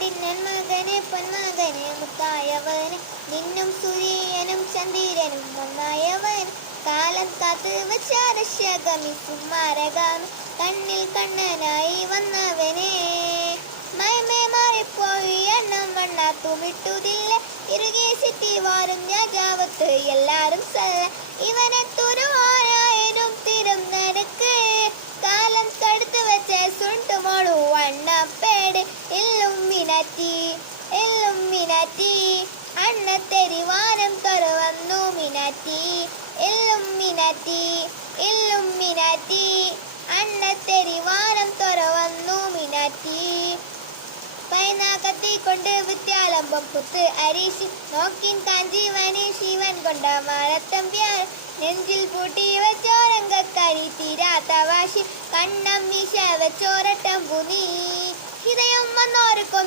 നാടിന്നൻ മകനെ പൊന്മകനെ മുത്തായവന് നിന്നും സൂര്യനും ചന്ദ്രനും ഒന്നായവൻ കാലം കാത്ത് വച്ച രക്ഷകമി സുമാരകാമി കണ്ണിൽ കണ്ണനായി വന്നവനെ മയമേ മാറിപ്പോയി എണ്ണം വണ്ണാത്തുമിട്ടുതില്ല ഇറുകെ സിറ്റി വാരും രാജാവത്ത് എല്ലാരും സല്ല ഇവനെ തുരുവാനായനും തിരും നടക്ക് കാലം കടുത്തു വെച്ച സുണ്ടുമോളു വണ്ണപ്പേട് ഇല്ലുമിനാറ്റി അണ്ണത്തെരിവാനം തുറവന്നു മിനാറ്റി ഇല്ലുമിനാറ്റി അണ്ണത്തെരിവാനം തുറവന്നു മിനാറ്റി പൈനാകത്തിക്കൊണ്ട് വിദ്യാലംബം പുത്ത് അരീശി നോക്കിൻ കാഞ്ചീവനെ ശിവൻ കൊണ്ട മാലത്തമ്പ്യാർ നെഞ്ചിൽ പൂട്ടി വെച്ചോരങ്കക്കരി തീരാത്ത വാശി കണ്ണം മീശ വെച്ചോരട്ടം പുനി ഹൃദയം വന്നോര്